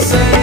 say.